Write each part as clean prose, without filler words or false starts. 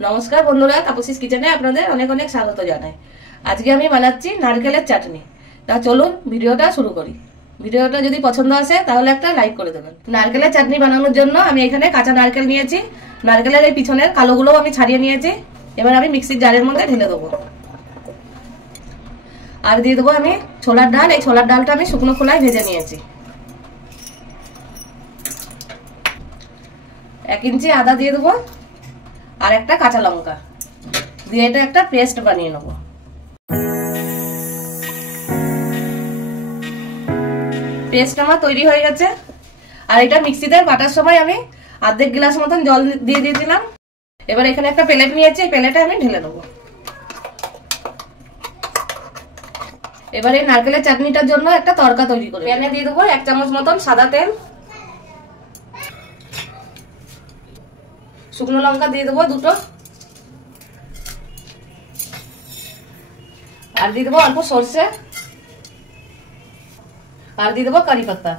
নমস্কার বন্ধুরা, তাপসীস কিচেনে আপনাদের অনেক অনেক স্বাগত জানাই। আজকে আমি বানাচ্ছি নারকেলের চাটনি। তা চলুন ভিডিওটা শুরু করি। ভিডিওটা যদি পছন্দ আসে তাহলে একটা লাইক করে দেবেন। নারকেলের চাটনি বানানোর জন্য আমি এখানে কাঁচা নারকেল নিয়েছি। নারকেলের এই পিছনের কালোগুলো আমি ছাড়িয়ে নিয়েছি। এবার আমি মিক্সির জারের মধ্যে ঢেলে দেবো। আর দিয়ে দেবো আমি ছোলার ডাল। এই ছোলার ডালটা আমি শুকনো খোলায় ভেজে নিয়েছি। 1 ইঞ্চি আদা দিয়ে দেবো আর একটা কাঁচা লঙ্কা দিয়ে এটা একটা পেস্ট বানিয়ে নেব। পেস্ট আমার তৈরি হয়ে গেছে। আর এটা মিক্সিতে বাটার সময় আমি অর্ধেক গ্লাস মতন জল দিয়ে দিয়েছিলাম। এবার এখানে একটা প্লেট নিয়েছি, এই প্লেটে আমি ঢেলে নেব। এবার এই নারকেলের চাটনিটার জন্য একটা তড়কা তৈরি করে প্যানে দিয়ে দেবো 1 চামচ মতন সাদা তেল। শুকনো লঙ্কা দিয়ে দেবো 2টো। আর দিয়ে দেবো অল্প সর্ষে। আর দিয়ে দেবো কারি পাতা।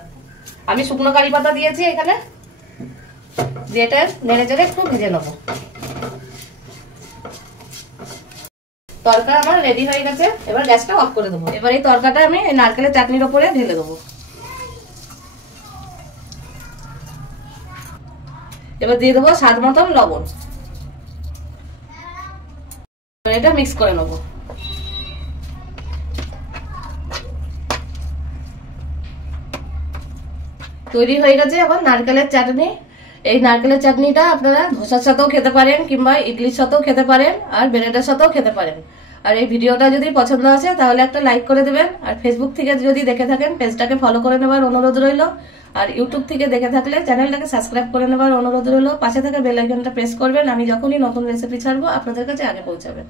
আমি শুকনো কারি পাতা দিয়েছি এখানে। দিয়ে এটা নেড়ে চেড়ে একটু ভেজে নেবো। তরকা আমার রেডি হয়ে গেছে। এবার গ্যাসটা অফ করে দেবো। এবার এই তরকাটা আমি নারকেলের চাটনির ওপরে ঢেলে দেবো। এবার দিয়ে দেবো স্বাদ মতন লবণ। এটা মিক্স করে নেবো। তৈরি হয়ে গেছে এখন নারকেলের চাটনি। এই নারকেলের চাটনিটা আপনারা ধোসার সাথেও খেতে পারেন কিংবা ইডলির সাথেও খেতে পারেন আর ব্রেডের সাথেও খেতে পারেন। আর এই ভিডিওটা যদি পছন্দ আসে তাহলে একটা লাইক করে দেবেন। আর ফেসবুক থেকে যদি দেখে থাকেন পেজটাকে ফলো করে নেবার অনুরোধ রইল। আর ইউটিউব থেকে দেখে থাকলে চ্যানেলটাকে সাবস্ক্রাইব করে নেবার অনুরোধ রইল। পাশে থাকা বেল আইকনটা প্রেস করবেন। আমি যখনই নতুন রেসিপি ছাড়বো আপনাদের কাছে আগে পৌঁছাবে।